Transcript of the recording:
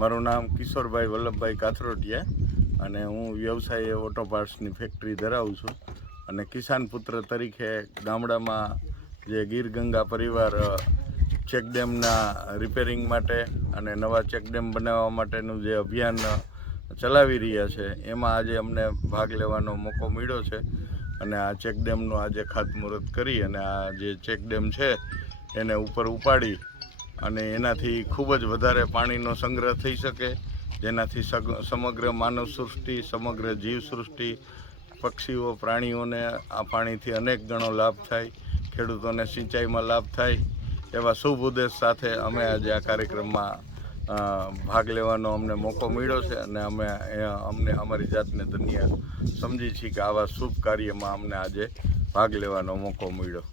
મારું નામ કિશોરભાઈ વલ્લભભાઈ કાથરોટિયા અને હું વ્યવસાય ઓટો પાર્ટ્સની ફેક્ટરી ધરાવું છું અને કિસાન પુત્ર તરીકે ગામડામાં જે ગીર ગંગા પરિવાર ચેકડેમના રિપેરિંગ માટે અને નવા ચેકડેમ બનાવવા માટેનું જે અભિયાન ચલાવી રહ્યા છે એમાં આજે અમને ભાગ લેવાનો મોકો મળ્યો છે અને આ ચેકડેમનું આજે ખાતમુહૂર્ત કરી અને આ જે ચેકડેમ છે એને ઉપર ઉપાડી અને એનાથી ખૂબ જ વધારે પાણીનો સંગ્રહ થઈ શકે, જેનાથી સમગ્ર માનવ સૃષ્ટિ, સમગ્ર જીવસૃષ્ટિ, પક્ષીઓ, પ્રાણીઓને આ પાણીથી અનેક ગણો લાભ થાય, ખેડૂતોને સિંચાઈમાં લાભ થાય એવા શુભ ઉદ્દેશ સાથે અમે આજે આ કાર્યક્રમમાં ભાગ લેવાનો અમને મોકો મળ્યો છે અને અમને અમારી જાતને ધન્ય સમજી છીએ કે આવા શુભ કાર્યમાં અમને આજે ભાગ લેવાનો મોકો મળ્યો.